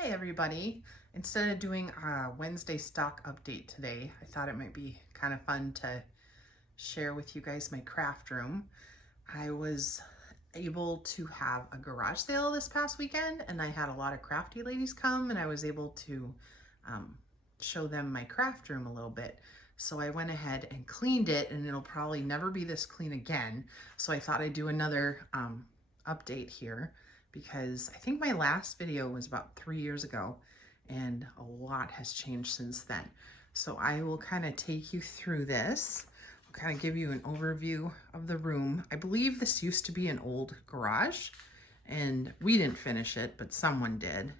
Hi everybody. Instead of doing a Wednesday stock update today, I thought it might be kind of fun to share with you guys my craft room. I was able to have a garage sale this past weekend and I had a lot of crafty ladies come and I was able to show them my craft room a little bit. So I went ahead and cleaned it, and it'll probably never be this clean again. So I thought I'd do another update here, because I think my last video was about 3 years ago and a lot has changed since then. So I will kind of take you through this. I'll kind of give you an overview of the room. I believe this used to be an old garage and we didn't finish it, but someone did.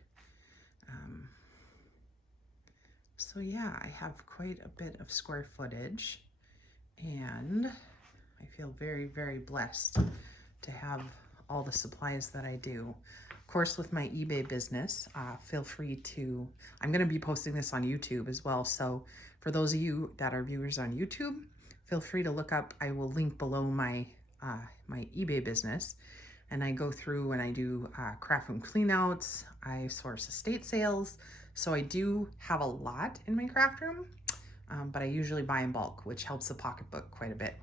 So yeah, I have quite a bit of square footage and I feel very, very blessed to have all the supplies that I do. Of course, with my eBay business, feel free to, I'm going to be posting this on YouTube as well. So for those of you that are viewers on YouTube, feel free to look up, I will link below my eBay business. And I go through and I do craft room cleanouts, I source estate sales. So I do have a lot in my craft room, but I usually buy in bulk, which helps the pocketbook quite a bit.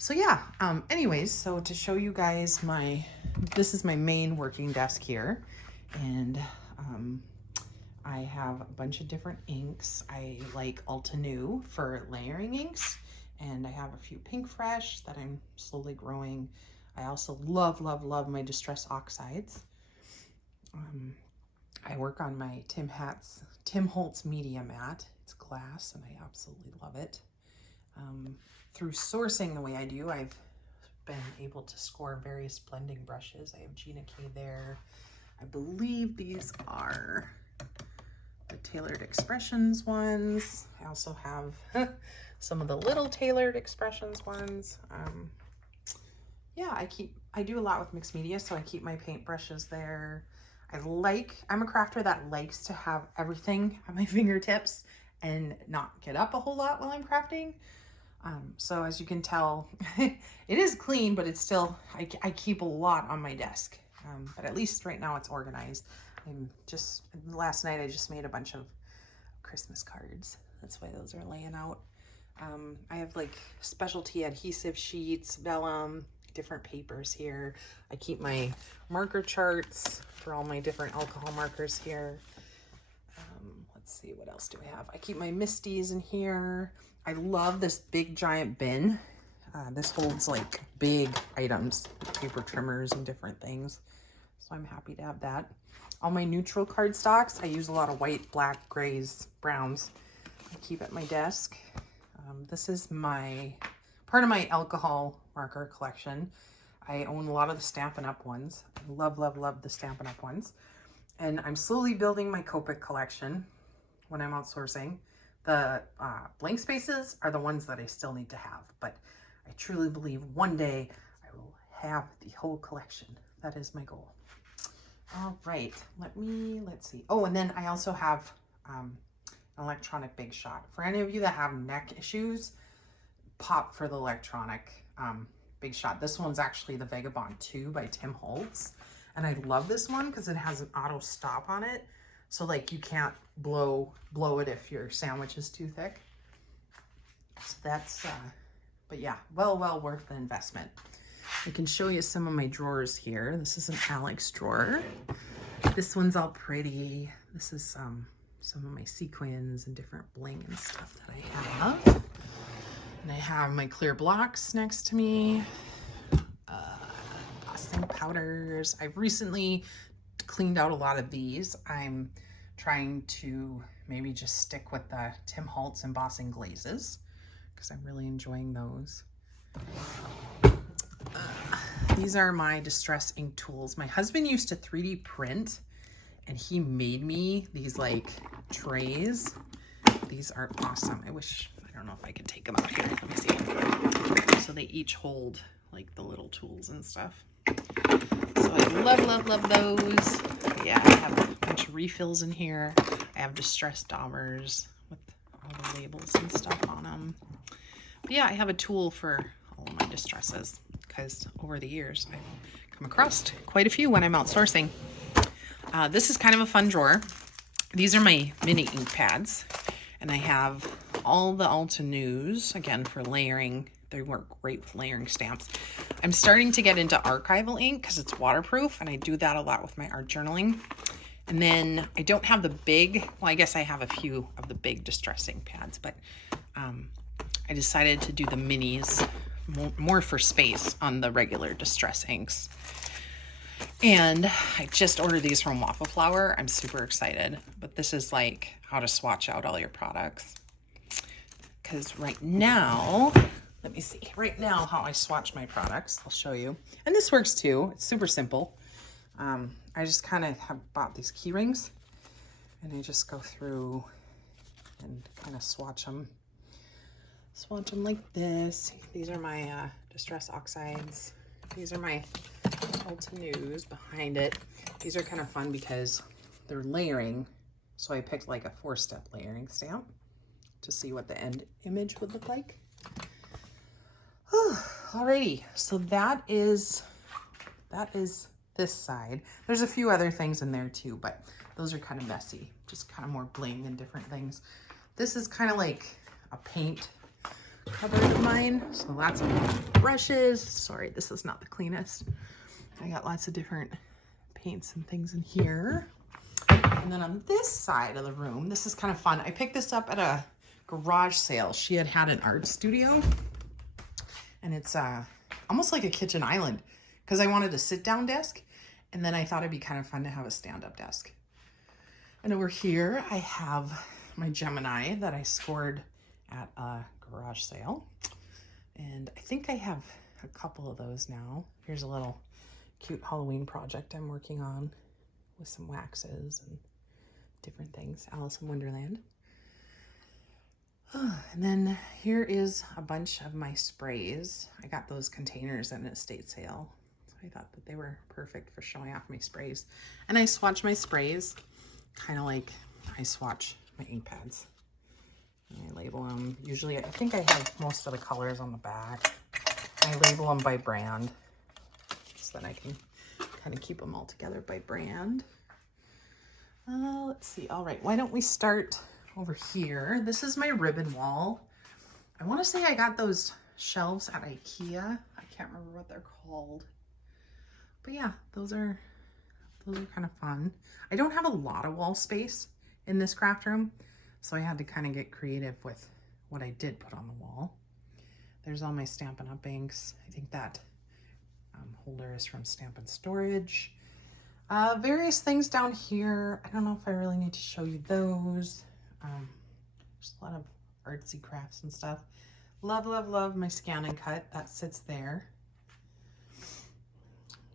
So yeah, anyways, so to show you guys this is my main working desk here. And I have a bunch of different inks. I like Ulta for layering inks. And I have a few Pink Fresh that I'm slowly growing. I also love, love, love my Distress Oxides. I work on my Tim Holtz Media Mat. It's glass and I absolutely love it. Through sourcing the way I do, I've been able to score various blending brushes. I have Gina K there. I believe these are the Tailored Expressions ones. I also have some of the little Tailored Expressions ones. Yeah, I do a lot with mixed media, so I keep my paint brushes there. I'm a crafter that likes to have everything at my fingertips and not get up a whole lot while I'm crafting. So as you can tell, it is clean, but it's still, I keep a lot on my desk. But at least right now it's organized. Last night I just made a bunch of Christmas cards. That's why those are laying out. I have like specialty adhesive sheets, vellum, different papers here. I keep my marker charts for all my different alcohol markers here. Let's see, what else do I have? I keep my Misties in here. I love this big giant bin. This holds like big items, paper trimmers and different things. So I'm happy to have that. All my neutral cardstocks, I use a lot of white, black, grays, browns. I keep at my desk. This is part of my alcohol marker collection. I own a lot of the Stampin Up ones. I love, love, love the Stampin Up ones. And I'm slowly building my Copic collection when I'm outsourcing. The blank spaces are the ones that I still need to have, but I truly believe one day I will have the whole collection. That is my goal. All right, let's see. Oh, and then I also have an electronic Big Shot. For any of you that have neck issues, pop for the electronic Big Shot. This one's actually the Vagabond 2 by Tim Holtz. And I love this one because it has an auto stop on it. So like you can't blow it if your sandwich is too thick. So that's, but yeah, well worth the investment. I can show you some of my drawers here. This is an Alex drawer. This one's all pretty. This is some of my sequins and different bling and stuff that I have. And I have my clear blocks next to me. Embossing powders. I've recently cleaned out a lot of these. I'm trying to maybe just stick with the Tim Holtz embossing glazes because I'm really enjoying those. These are my distress ink tools. My husband used to 3D print and he made me these like trays. These are awesome. I don't know if I can take them out here. Let me see. So they each hold like the little tools and stuff. So I love, love, love those. But yeah, I have a bunch of refills in here. I have distress daubers with all the labels and stuff on them. But yeah, I have a tool for all of my distresses because over the years I've come across quite a few when I'm outsourcing. This is kind of a fun drawer. These are my mini ink pads, and I have all the Untitled, again, for layering. They work great with layering stamps. I'm starting to get into archival ink because it's waterproof, and I do that a lot with my art journaling. And then I don't have the big, well, I guess I have a few of the big distress ink pads, but I decided to do the minis more for space on the regular distress inks. And I just ordered these from Waffle Flower. I'm super excited, but this is like how to swatch out all your products. Because right now, let me see, right now how I swatch my products, I'll show you. And this works too, it's super simple. I just kind of have bought these key rings, and I just go through and kind of swatch them. Swatch them like this. These are my Distress Oxides. These are my Untitled behind it. These are kind of fun because they're layering. So I picked like a 4-step layering stamp to see what the end image would look like. Alrighty, so that is this side. There's a few other things in there too, but those are kind of messy, just kind of more bling and different things. This is kind of like a paint cupboard of mine, so lots of brushes. Sorry, this is not the cleanest. I got lots of different paints and things in here. And then on this side of the room, this is kind of fun. I picked this up at a garage sale. She had an art studio, and it's almost like a kitchen island because I wanted a sit-down desk, and then I thought it'd be kind of fun to have a stand-up desk. And over here, I have my Gemini that I scored at a garage sale. And I think I have a couple of those now. Here's a little cute Halloween project I'm working on with some waxes and different things. Alice in Wonderland. And then here is a bunch of my sprays. I got those containers at an estate sale. So I thought that they were perfect for showing off my sprays. And I swatch my sprays kind of like I swatch my ink pads. And I label them. Usually, I think I have most of the colors on the back. I label them by brand so that I can kind of keep them all together by brand. Let's see. All right, why don't we start over here? This is my ribbon wall. I want to say I got those shelves at IKEA. I can't remember what they're called. But yeah, those are kind of fun. I don't have a lot of wall space in this craft room, so I had to kind of get creative with what I did put on the wall. There's all my Stampin' Up Inks. I think that holder is from Stampin' Storage. Various things down here. I don't know if I really need to show you those. There's a lot of artsy crafts and stuff. Love, love, love my Scan and Cut. That sits there.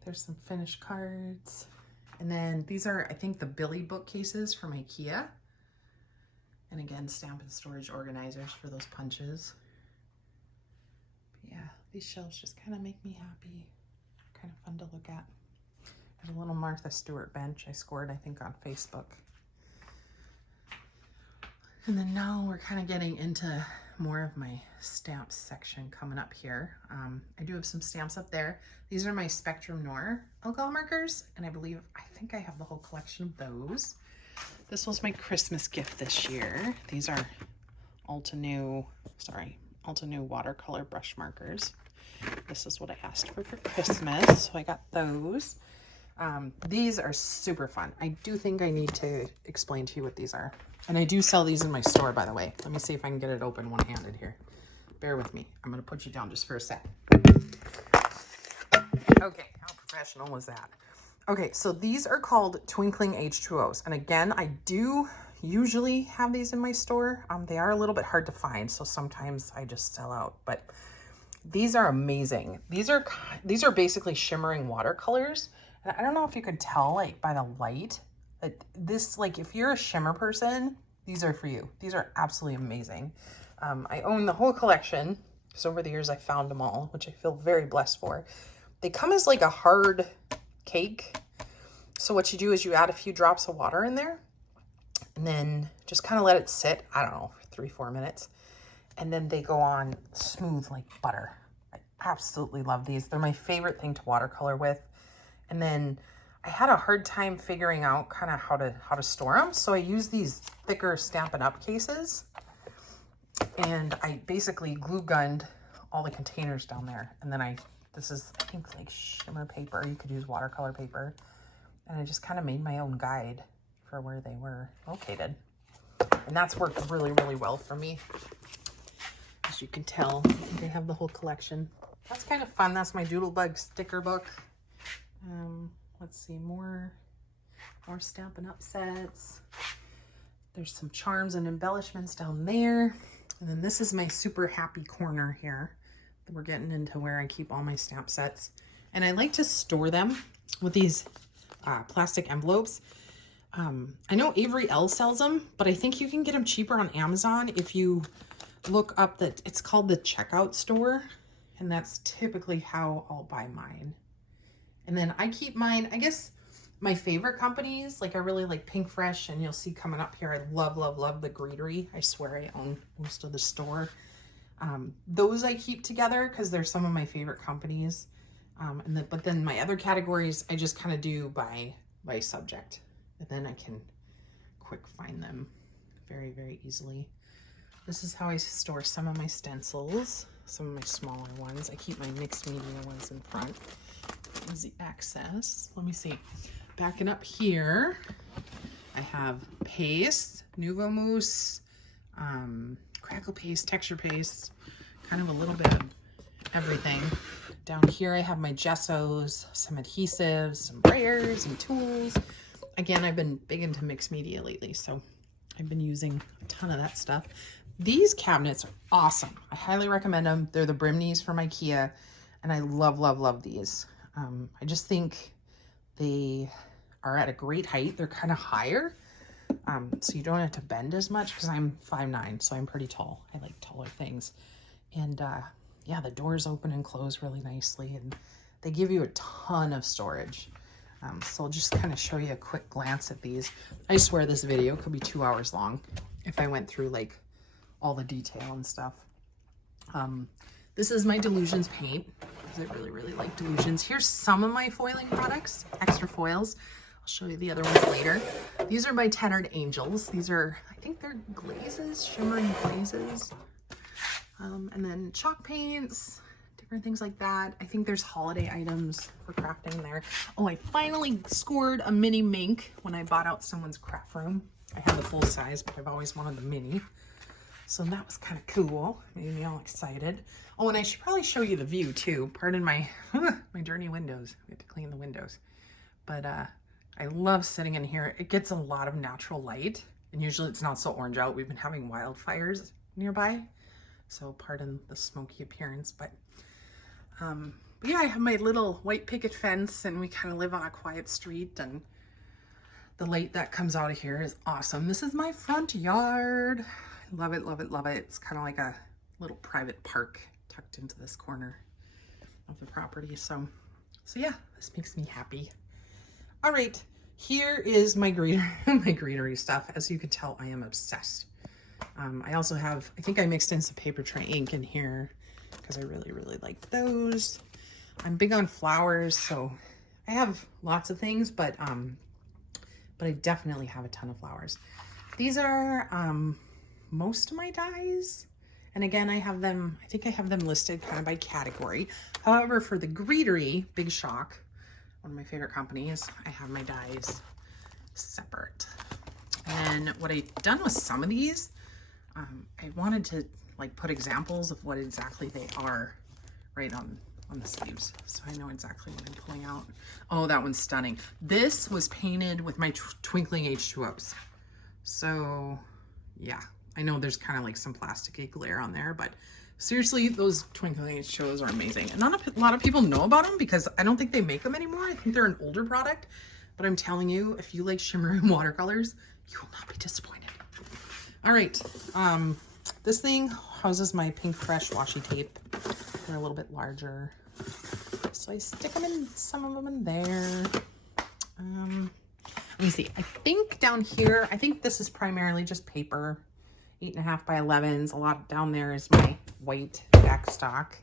There's some finished cards. And then these are, I think, the Billy bookcases from IKEA. And again, Stampin' Storage organizers for those punches. But yeah, these shelves just kind of make me happy. Kind of fun to look at. There's a little Martha Stewart bench I scored, I think, on Facebook. And then now we're kind of getting into more of my stamps section coming up here. I do have some stamps up there. These are my Spectrum Noir alcohol markers, and I think I have the whole collection of those. This was my Christmas gift this year. These are Untitled watercolor brush markers. This is what I asked for Christmas, so I got those. These are super fun. I do think I need to explain to you what these are. And I do sell these in my store, by the way. Let me see if I can get it open one-handed here. Bear with me. I'm going to put you down just for a sec. Okay, how professional was that? Okay, so these are called Twinkling H2os. And again, I do usually have these in my store. They are a little bit hard to find, so sometimes I just sell out. But these are amazing. These are basically shimmering watercolors. And I don't know if you could tell, like, by the light, that this, like, if you're a shimmer person, these are for you. These are absolutely amazing. I own the whole collection, because over the years I found them all, which I feel very blessed for. They come as like a hard cake. So what you do is you add a few drops of water in there, and then just kind of let it sit, I don't know, for 3-4 minutes. And then they go on smooth like butter. I absolutely love these. They're my favorite thing to watercolor with. And then I had a hard time figuring out kind of how to store them. So I use these thicker Stampin' Up cases, and I basically glue gunned all the containers down there. And then this is, I think, like shimmer paper. You could use watercolor paper. And I just kind of made my own guide for where they were located. And that's worked really, really well for me. As you can tell, I think I have the whole collection. That's kind of fun. That's my Doodlebug sticker book. Let's see, more Stampin' Up sets. There's some charms and embellishments down there. And then this is my super happy corner here. We're getting into where I keep all my stamp sets. And I like to store them with these plastic envelopes. I know Avery L sells them, but I think you can get them cheaper on Amazon if you look up it's called the checkout store. And that's typically how I'll buy mine. And then I keep mine, I guess my favorite companies, like I really like Pink Fresh, and you'll see coming up here, I love, love, love the Greetery. I swear I own most of the store. Those I keep together because they're some of my favorite companies. But then my other categories, I just kind of do by subject. And then I can quick find them very, very easily. This is how I store some of my stencils, some of my smaller ones. I keep my mixed media ones in front. Easy access. Let me see. Backing up here, I have paste, Nuvo Mousse, crackle paste, texture paste, kind of a little bit of everything. Down here I have my gessos, some adhesives, some brayers and tools. Again, I've been big into mixed media lately, so I've been using a ton of that stuff. These cabinets are awesome. I highly recommend them. They're the Brimneys from IKEA, and I love, love, love these. I just think they are at a great height. They're kind of higher, so you don't have to bend as much because I'm 5'9", so I'm pretty tall. I like taller things. And yeah, the doors open and close really nicely, and they give you a ton of storage. So I'll just kind of show you a quick glance at these. I swear this video could be 2 hours long if I went through like all the detail and stuff. This is my Delusions paint because I really, really like Delusions. Here's some of my foiling products, extra foils. I'll show you the other ones later. These are my Tendered Angels. These are, I think they're glazes, shimmering glazes. And then chalk paints, different things like that. I think there's holiday items for crafting there. Oh, I finally scored a mini mink when I bought out someone's craft room. I had the full size, but I've always wanted the mini. So that was kind of cool. Made me all excited. Oh, and I should probably show you the view too. Pardon my my dirty windows. We have to clean the windows. But I love sitting in here. It gets a lot of natural light, and usually it's not so orange out. We've been having wildfires nearby, so pardon the smoky appearance. But yeah, I have my little white picket fence, and we kind of live on a quiet street, and the light that comes out of here is awesome. This is my front yard. Love it, love it, love it. It's kind of like a little private park tucked into this corner of the property. So yeah, this makes me happy. All right, here is my Greetery stuff. As you can tell, I am obsessed. I also have, I think I mixed in some paper tray ink in here because I really, really like those. I'm big on flowers, so I have lots of things, but I definitely have a ton of flowers. These are most of my dies. And again, I think I have them listed kind of by category. However, for the Greetery, big shock, one of my favorite companies, I have my dies separate. And what I've done with some of these, I wanted to like put examples of what exactly they are right on the sleeves, so I know exactly what I'm pulling out. Oh, that one's stunning. This was painted with my Twinkling H2os. So yeah, I know there's kind of like some plasticky glare on there, but seriously, those Twinkling H2os are amazing. And not a lot of people know about them because I don't think they make them anymore. I think they're an older product, but I'm telling you, if you like shimmer and watercolors, you will not be disappointed. All right, this thing houses my Pink Fresh washi tape. They're a little bit larger, so I stick them in, some of them in there. Let me see, I think down here, I think this is primarily just paper, 8.5 by 11s. A lot down there is my white backstock.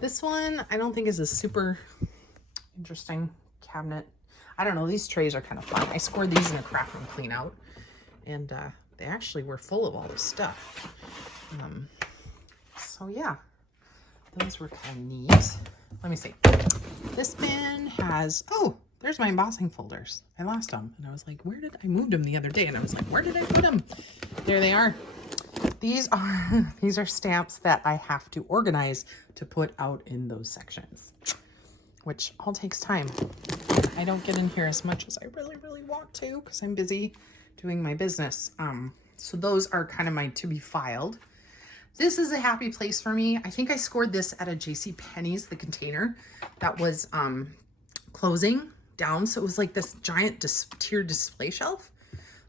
This one I don't think is a super interesting cabinet. I don't know, these trays are kind of fun. I scored these in a craft room clean out, and they actually were full of all this stuff. So yeah, those were kind of neat. Let me see. This bin has, oh, there's my embossing folders. I lost them, and I was like, where did I move them the other day? And I was like, where did I put them? There they are. These are stamps that I have to organize to put out in those sections, which all takes time. I don't get in here as much as I really, really want to because I'm busy doing my business. So those are kind of my to be filed. This is a happy place for me. I think I scored this at a JCPenney's, the container that was closing down. So it was like this giant tiered display shelf.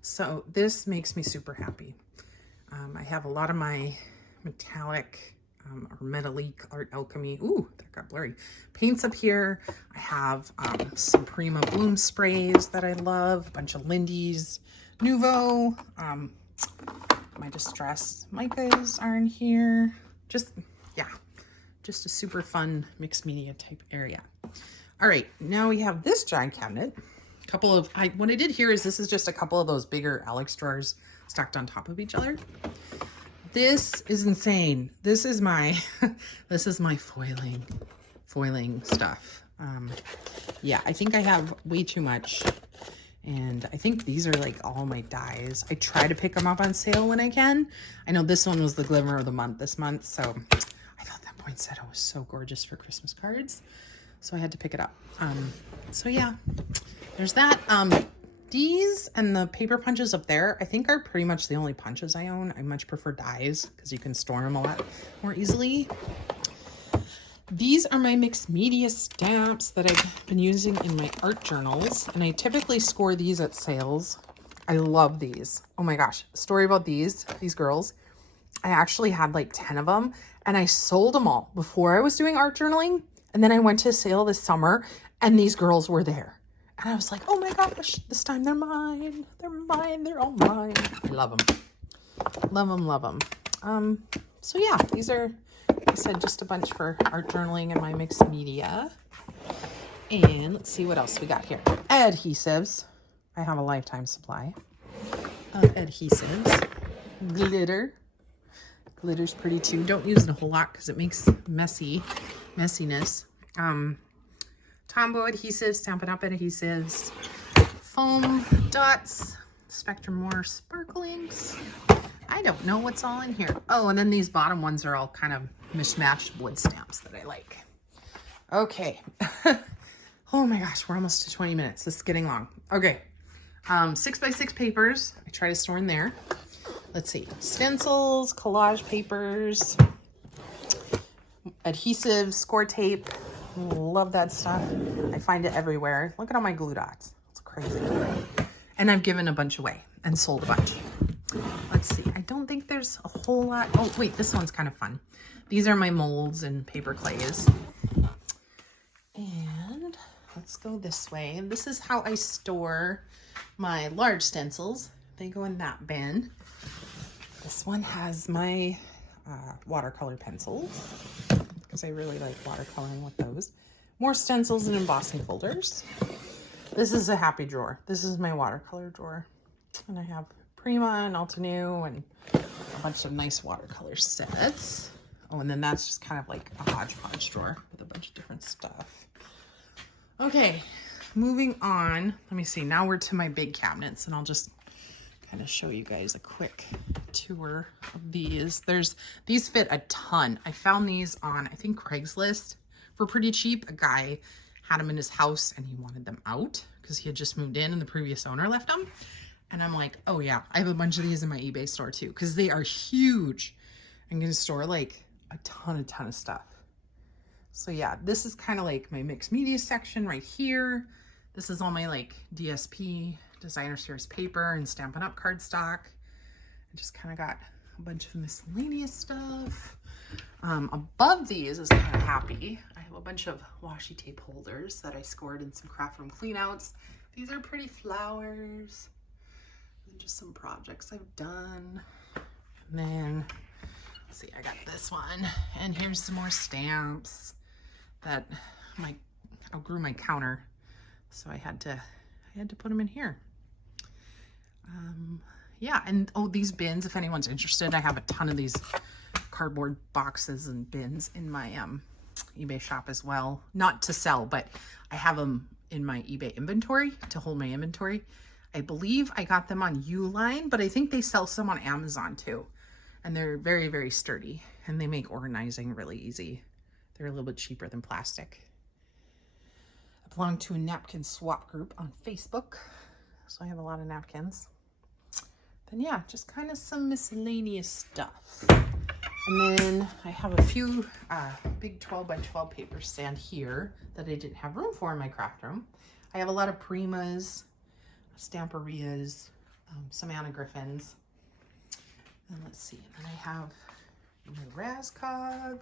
So this makes me super happy. I have a lot of my metallic or metallique art alchemy. Ooh, that got blurry. Paints up here. I have some Prima Bloom sprays that I love. A bunch of Lindy's Nouveau. My distress micas are in here. Just, yeah, just a super fun mixed media type area. All right, now we have this giant cabinet. A couple of, what I did here is this is just a couple of those bigger Alex drawers stacked on top of each other. This is insane. This is my, this is my foiling stuff. Yeah, I think I have way too much. And I think these are like all my dies. I try to pick them up on sale when I can. I know this one was the glimmer of the month this month. So I thought that poinsettia was so gorgeous for Christmas cards. So I had to pick it up. So yeah, there's that. These and the paper punches up there, I think are pretty much the only punches I own. I much prefer dies because you can store them a lot more easily. These are my mixed media stamps that I've been using in my art journals, and I typically score these at sales. I love these. Oh my gosh, story about these girls. I actually had like 10 of them, and I sold them all before I was doing art journaling, and then I went to a sale this summer, and these girls were there. And I was like, oh my gosh, this time they're mine. They're mine. They're all mine. I love them. Love them, love them. So yeah, these are, like I said, just a bunch for art journaling and my mixed media. And let's see what else we got here. Adhesives. I have a lifetime supply of adhesives. Glitter. Glitter's pretty too. Don't use it a whole lot because it makes messiness. Tombow adhesives, Stampin' Up adhesives, foam dots, Spectrum More sparklings. I don't know what's all in here. Oh, and then these bottom ones are all kind of mismatched wood stamps that I like. Okay. Oh my gosh, we're almost to 20 minutes. This is getting long. Okay. 6x6 papers. I try to store in there. Let's see. Stencils, collage papers, adhesives, score tape. Love that stuff. I find it everywhere. Look at all my glue dots. It's crazy. And I've given a bunch away and sold a bunch. Let's see. I don't think there's a whole lot. Oh, wait, this one's kind of fun. These are my molds and paper clays. And let's go this way. And this is how I store my large stencils. They go in that bin. This one has my watercolor pencils because I really like watercoloring with those. More stencils and embossing folders. This is a happy drawer. This is my watercolor drawer. And I have Prima and Altenew and a bunch of nice watercolor sets. Oh, and then that's just kind of like a hodgepodge drawer with a bunch of different stuff. Okay, moving on. Let me see. Now we're to my big cabinets, and I'll just kind of show you guys a quick tour of these. These fit a ton. I found these on, I think, Craigslist for pretty cheap. A guy had them in his house and he wanted them out because he had just moved in and the previous owner left them. And I'm like, oh yeah, I have a bunch of these in my eBay store too because they are huge. I'm going to store like a ton of stuff. So yeah, this is kind of like my mixed media section right here. This is all my like DSP, designer series paper, and Stampin' Up cardstock. I just kind of got a bunch of miscellaneous stuff. Above these is kind of happy. I have a bunch of washi tape holders that I scored in some craft room cleanouts. These are pretty flowers. And just some projects I've done. And then, let's see, I got this one. And here's some more stamps that outgrew my counter. So I had to put them in here. Yeah, and oh, these bins, if anyone's interested, I have a ton of these cardboard boxes and bins in my eBay shop as well. Not to sell, but I have them in my eBay inventory to hold my inventory. I believe I got them on Uline, but I think they sell some on Amazon too. And they're very, very sturdy, and they make organizing really easy. They're a little bit cheaper than plastic. I belong to a napkin swap group on Facebook, so I have a lot of napkins. Then yeah, just kind of some miscellaneous stuff. And then I have a few big 12 by 12 paper stand here that I didn't have room for in my craft room. I have a lot of Primas, Stamperias, some Anna Griffins. And let's see, and then I have my Razcog.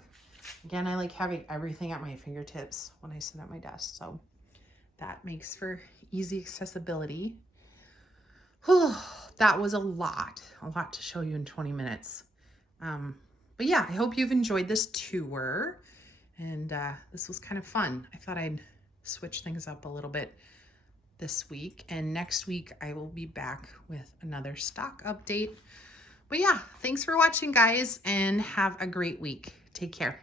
Again, I like having everything at my fingertips when I sit at my desk, so that makes for easy accessibility. Whew, that was a lot to show you in 20 minutes. But yeah, I hope you've enjoyed this tour, and this was kind of fun. I thought I'd switch things up a little bit this week, and next week I will be back with another stock update. But yeah, thanks for watching, guys, and have a great week. Take care.